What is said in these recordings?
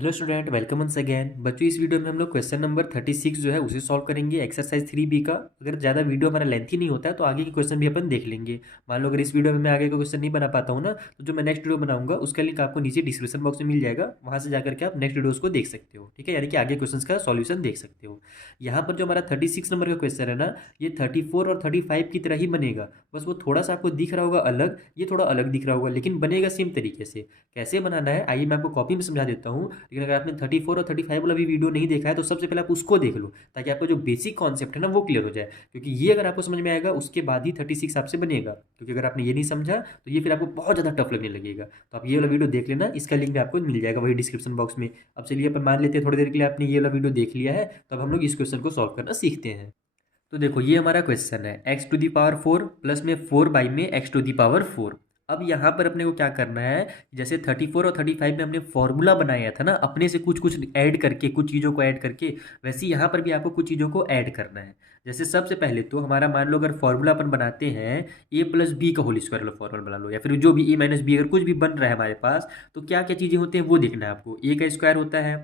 Hello student, welcome once again. बच्चों, इस video में हम लोग क्वेश्चन नंबर 36 जो है उसे सॉल्व करेंगे, एक्सरसाइज 3B का। अगर ज़्यादा वीडियो हमारा लेंथी नहीं होता है तो आगे के क्वेश्चन भी अपन देख लेंगे। मान लो अगर इस वीडियो में मैं आगे का क्वेश्चन नहीं बना पाता हूँ ना, तो जो मैं नेक्स्ट वीडियो बनाऊंगा उसका लिंक आपको नीचे डिस्क्रिप्शन बॉक्स में मिल जाएगा, वहाँ से जाकर के आप नेक्स्ट वीडियोस को देख सकते हो। ठीक है, यानी कि आगे क्वेश्चन का सॉल्यूशन देख सकते हो। यहाँ पर जो हमारा 36 नंबर का क्वेश्चन है ना, ये 34 और 35 की तरह ही बनेगा। बस वो थोड़ा सा आपको दिख रहा होगा अलग, ये थोड़ा अलग दिख रहा होगा, लेकिन बनेगा सेम तरीके से। कैसे बनाना है आइए मैं आपको कॉपी में समझा देता हूँ। लेकिन अगर आपने 34 और 35 वाला भी वीडियो नहीं देखा है तो सबसे पहले आप उसको देख लो, ताकि आपको जो बेसिक कॉन्सेप्ट है ना वो क्लियर हो जाए। क्योंकि ये अगर आपको समझ में आएगा उसके बाद ही 36 आपसे बनेगा, क्योंकि अगर आपने ये नहीं समझा तो ये फिर आपको बहुत ज़्यादा टफ लगने लगेगा। तो आप ये वाला वीडियो देख लेना, इसका लिंक भी आपको मिल जाएगा वही डिस्क्रिप्शन बॉक्स में। अब चलिए अपन मान लेते हैं थोड़ी देर के लिए आपने ये वाला वीडियो देख लिया है, तो अब हम लोग इस क्वेश्चन को सॉल्व करना सीखते हैं। तो देखो ये हमारा क्वेश्चन है x⁴ प्लस में 4/में x⁴। अब यहाँ पर अपने को क्या करना है, जैसे 34 और 35 में हमने फॉर्मूला बनाया था ना अपने से कुछ कुछ ऐड करके, कुछ चीज़ों को ऐड करके, वैसे ही यहाँ पर भी आपको कुछ चीज़ों को ऐड करना है। जैसे सबसे पहले तो हमारा मान लो अगर फॉर्मूला अपन बनाते हैं a+b का होल स्क्वायर वाला फॉर्मूला बना लो, या फिर जो भी a-b अगर कुछ भी बन रहा है हमारे पास, तो क्या क्या चीज़ें होती हैं वो देखना है आपको। a का स्क्वायर होता है,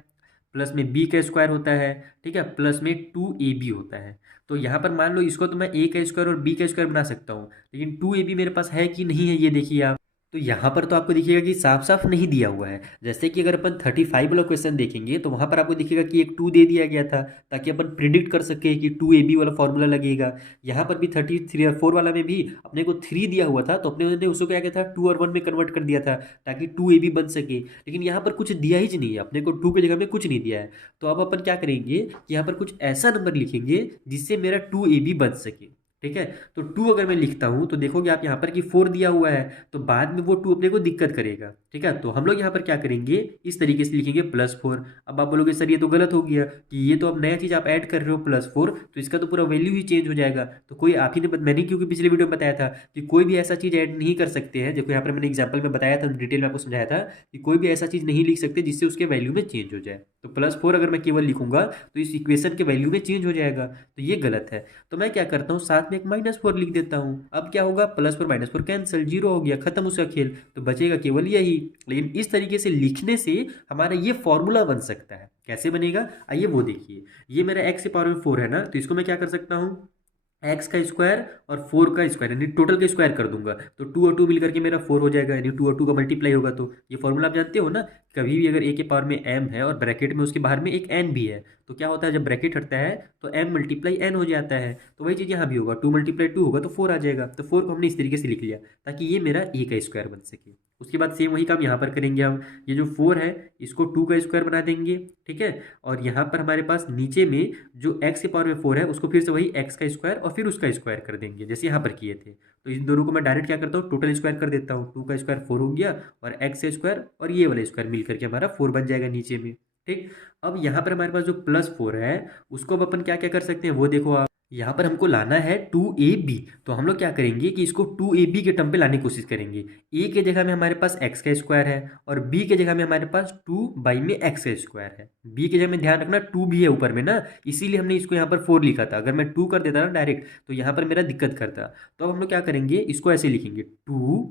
प्लस में b का स्क्वायर होता है, ठीक है, प्लस में 2ab होता है। तो यहाँ पर मान लो इसको तो मैं a का स्क्वायर और b का स्क्वायर बना सकता हूँ, लेकिन 2ab मेरे पास है कि नहीं है ये देखिए आप। तो यहाँ पर तो आपको दिखेगा कि साफ साफ नहीं दिया हुआ है। जैसे कि अगर अपन 35 वाला क्वेश्चन देखेंगे तो वहाँ पर आपको दिखेगा कि एक 2 दे दिया गया था, ताकि अपन प्रिडिक्ट कर सके कि 2ab वाला फॉर्मूला लगेगा। यहाँ पर भी 33 और 4 वाला में भी अपने को 3 दिया हुआ था, तो अपने ने उसको क्या किया था 2 और 1 में कन्वर्ट कर दिया था, ताकि 2ab बन सके। लेकिन यहाँ पर कुछ दिया ही नहीं है, अपने को 2 की जगह में कुछ नहीं दिया है। तो अब अपन क्या करेंगे कि यहाँ पर कुछ ऐसा नंबर लिखेंगे जिससे मेरा 2ab बन सके। ठीक है, तो 2 अगर मैं लिखता हूँ तो देखोगे आप यहाँ पर कि 4 दिया हुआ है, तो बाद में वो 2 अपने को दिक्कत करेगा। ठीक है, तो हम लोग यहाँ पर क्या करेंगे, इस तरीके से लिखेंगे +4। अब आप बोलोगे सर ये तो गलत हो गया, कि ये तो अब नया चीज़ आप ऐड कर रहे हो +4, तो इसका तो पूरा वैल्यू ही चेंज हो जाएगा। तो कोई आप ही ने मैंने क्योंकि पिछले वीडियो में बताया था कि कोई भी ऐसा चीज़ ऐड नहीं कर सकते हैं। देखो यहाँ पर मैंने एग्जाम्पल में बताया था, डिटेल में आपको समझाया था कि कोई भी ऐसा चीज़ नहीं लिख सकते जिससे उसके वैल्यू में चेंज हो जाए। तो +4 अगर मैं केवल लिखूंगा तो इस इक्वेशन के वैल्यू में चेंज हो जाएगा, तो ये गलत है। तो मैं क्या करता हूँ, साथ में एक -4 लिख देता हूँ। अब क्या होगा, +4 -4 कैंसिल, 0 हो गया, खत्म उसका खेल, तो बचेगा केवल यही। लेकिन इस तरीके से लिखने से हमारा ये फॉर्मूला बन सकता है। कैसे बनेगा आइए वो देखिए। ये मेरा x⁴ है ना, तो इसको मैं क्या कर सकता हूँ, एक्स का स्क्वायर और 4 का स्क्वायर यानी टोटल का स्क्वायर कर दूंगा, तो 2 और 2 मिलकर के मेरा 4 हो जाएगा, यानी 2 और 2 का मल्टीप्लाई होगा। तो ये फॉर्मूला आप जानते हो ना, कभी भी अगर a के पावर में m है और ब्रैकेट में उसके बाहर में एक n भी है, तो क्या होता है जब ब्रैकेट हटता है तो m मल्टीप्लाई n हो जाता है। तो वही चीज़ यहाँ भी होगा, 2 × 2 होगा तो 4 आ जाएगा। तो 4 को हमने इस तरीके से लिख लिया ताकि ये मेरा a का स्क्वायर बन सके। उसके बाद सेम वही काम यहाँ पर करेंगे हम। ये जो 4 है इसको 2 का स्क्वायर बना देंगे, ठीक है। और यहाँ पर हमारे पास नीचे में जो x के पावर में 4 है उसको फिर से वही x का स्क्वायर और फिर उसका स्क्वायर कर देंगे, जैसे यहाँ पर किए थे। तो इन दोनों को मैं डायरेक्ट क्या करता हूँ, टोटल स्क्वायर कर देता हूँ। 2 का स्क्वायर 4 हो गया, और x का स्क्वायर और ये वाला स्क्वायर मिल करके हमारा 4 बन जाएगा नीचे में। ठीक, अब यहाँ पर हमारे पास जो +4 है उसको अब अपन क्या क्या कर सकते हैं वो देखो आप। यहाँ पर हमको लाना है 2ab, तो हम लोग क्या करेंगे कि इसको 2ab के टर्म पे लाने की कोशिश करेंगे। a के जगह में हमारे पास x का स्क्वायर है, और b के जगह में हमारे पास 2 में x का स्क्वायर है। b के जगह में ध्यान रखना 2 भी है ऊपर में ना, इसीलिए हमने इसको यहाँ पर 4 लिखा था। अगर मैं 2 कर देता ना डायरेक्ट तो यहाँ पर मेरा दिक्कत करता। तो अब हम लोग क्या करेंगे, इसको ऐसे लिखेंगे 2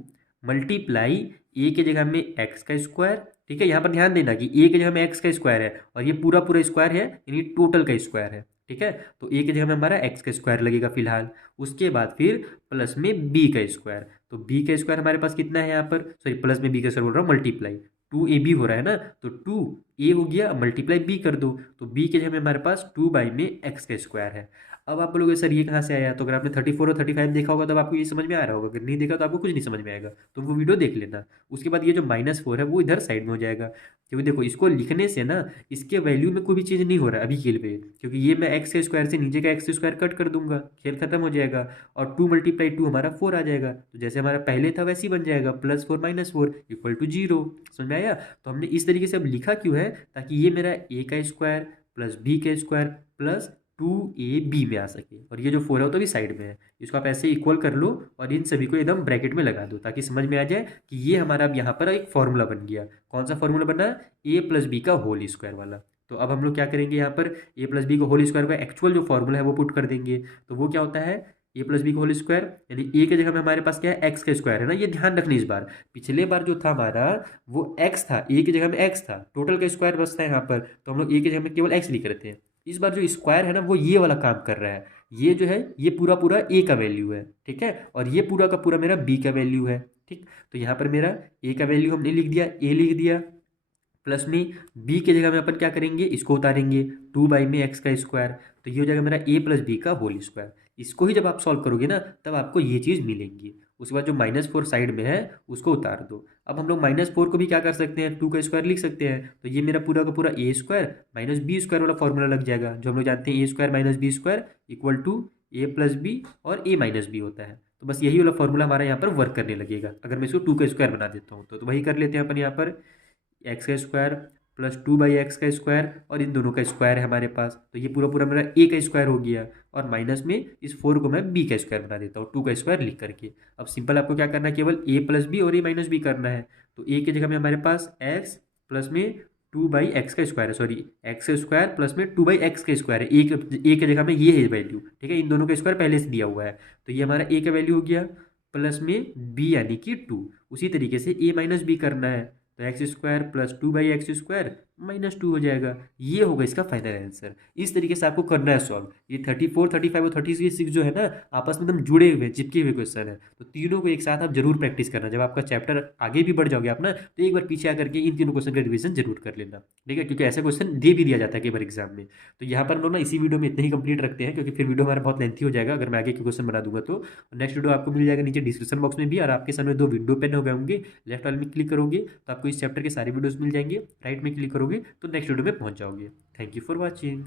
मल्टीप्लाई a के जगह में x का स्क्वायर। ठीक है, यहाँ पर ध्यान देना कि a के जगह में x का स्क्वायर है और ये पूरा पूरा स्क्वायर है, यानी टोटल का स्क्वायर है। ठीक है, तो a की जगह में हमारा x का स्क्वायर लगेगा फिलहाल। उसके बाद फिर प्लस में b का स्क्वायर, तो b का स्क्वायर हमारे पास कितना है यहाँ पर, सॉरी प्लस में b का स्क्वायर बोल रहा हूँ, मल्टीप्लाई 2ab हो रहा है ना, तो 2a हो गया, मल्टीप्लाई b कर दो, तो b के जगह में हमारे पास 2 में x का स्क्वायर है। अब आप बोलोगे सर ये कहाँ से आया, तो अगर आपने 34 और 35 देखा होगा तब आपको ये समझ में आ रहा होगा, अगर नहीं देखा तो आपको कुछ नहीं समझ में आएगा, तो वो वीडियो देख लेना। उसके बाद ये जो -4 है वो इधर साइड में हो जाएगा, क्योंकि देखो इसको लिखने से ना इसके वैल्यू में कोई भी चेंज नहीं हो रहा है अभी के लिए, क्योंकि ये मैं x के स्क्वायर से नीचे का x स्क्वायर कट कर दूंगा, खेल खत्म हो जाएगा, और 2 × 2 हमारा 4 आ जाएगा। तो जैसे हमारा पहले था वैसे ही बन जाएगा, +4 -4 = 0। समझ में आया। तो हमने इस तरीके से अब लिखा क्यों है, ताकि ये मेरा a का स्क्वायर प्लस b का स्क्वायर प्लस 2ab में आ सके, और ये जो 4 है वो तो भी साइड में है, इसको आप ऐसे इक्वल कर लो और इन सभी को एकदम ब्रैकेट में लगा दो, ताकि समझ में आ जाए कि ये हमारा अब यहाँ पर एक फॉर्मूला बन गया। कौन सा फॉर्मूला बना, a+b का होल स्क्वायर वाला। तो अब हम लोग क्या करेंगे, यहाँ पर a+b का होल स्क्वायर का एक्चुअल जो फॉर्मूला है वो पुट कर देंगे। तो वो क्या होता है, ए प्लस बी का होल स्क्वायर, यानी ए की जगह में हमारे पास क्या है, एक्स का स्क्वायर है ना, ये ध्यान रखना इस बार। पिछले बार जो था हमारा वो एक्स था, ए की जगह में एक्स था, टोटल का स्क्वायर बचता है यहाँ पर, तो हम लोग ए की जगह में केवल एक्स लिख रहे थे। इस बार जो स्क्वायर है ना वो ये वाला काम कर रहा है, ये जो है ये पूरा पूरा ए का वैल्यू है, ठीक है, और ये पूरा का पूरा मेरा बी का वैल्यू है, ठीक। तो यहाँ पर मेरा ए का वैल्यू हमने लिख दिया, ए लिख दिया, प्लस में बी की जगह में अपन क्या करेंगे, इसको उतारेंगे, 2 में एक्स का स्क्वायर, तो ये हो जाएगा मेरा ए प्लस बी का होल स्क्वायर। इसको ही जब आप सॉल्व करोगे ना तब आपको ये चीज़ मिलेंगी। उसके बाद जो -4 साइड में है उसको उतार दो। अब हम लोग -4 को भी क्या कर सकते हैं, 2 का स्क्वायर लिख सकते हैं, तो ये मेरा पूरा का पूरा a square minus b square वाला फॉर्मूला लग जाएगा, जो हम लोग जानते हैं a square minus b square equal to a plus b और ए माइनस बी होता है। तो बस यही वाला फॉर्मूला हमारा यहाँ पर वर्क करने लगेगा। अगर मैं इसको 2 का स्क्वायर बना देता हूँ तो वही कर लेते हैं अपन यहाँ पर, एक्स का स्क्वायर प्लस 2/x का स्क्वायर, और इन दोनों का स्क्वायर है हमारे पास, तो ये पूरा पूरा मेरा ए का स्क्वायर हो गया, और माइनस में इस 4 को मैं बी का स्क्वायर बना देता हूँ 2 का स्क्वायर लिख करके। अब सिंपल आपको क्या करना है, केवल ए प्लस बी और ए माइनस बी करना है। तो ए की जगह में हमारे पास एक्स प्लस में 2/x का स्क्वायर है, सॉरी एक्स का स्क्वायर प्लस में 2/x का स्क्वायर है, ए की जगह में ये है वैल्यू, ठीक है, इन दोनों का स्क्वायर पहले से दिया हुआ है, तो ये हमारा ए का वैल्यू हो गया, प्लस में बी यानी कि 2। उसी तरीके से ए माइनस बी करना है, तो x square plus 2/x square -2 हो जाएगा। ये होगा इसका फाइनल आंसर। इस तरीके से आपको करना है सॉल्व। ये 34, 35 और 36 जो है ना आपस में एकदम जुड़े हुए चिपके हुए क्वेश्चन है, तो तीनों को एक साथ आप जरूर प्रैक्टिस करना। जब आपका चैप्टर आगे भी बढ़ जाओगे आप ना, तो एक बार पीछे आकर के इन तीनों क्वेश्चन का रिवीजन जरूर कर लेना, ठीक है, क्योंकि ऐसा क्वेश्चन दे भी दिया जाता है कई बार एग्जाम में। तो यहाँ पर हम लोग ना इसी वीडियो में इतना ही कंप्लीट रखते हैं, क्योंकि फिर वीडियो हमारा बहुत लेंथी हो जाएगा अगर मैं आगे के क्वेश्चन बना दूंगा तो। नेक्स्ट वीडियो आपको मिल जाएगा नीचे डिस्क्रिप्शन बॉक्स में भी, और आपके सामने 2 विंडो पेन हो गए होंगे, लेफ्ट वाले में क्लिक करोगे तो आपको इस चैप्टर के सारे वीडियोस मिल जाएंगे, राइट में क्लिक करोगे तो नेक्स्ट वीडियो में पहुंच जाओगे। Thank you for watching.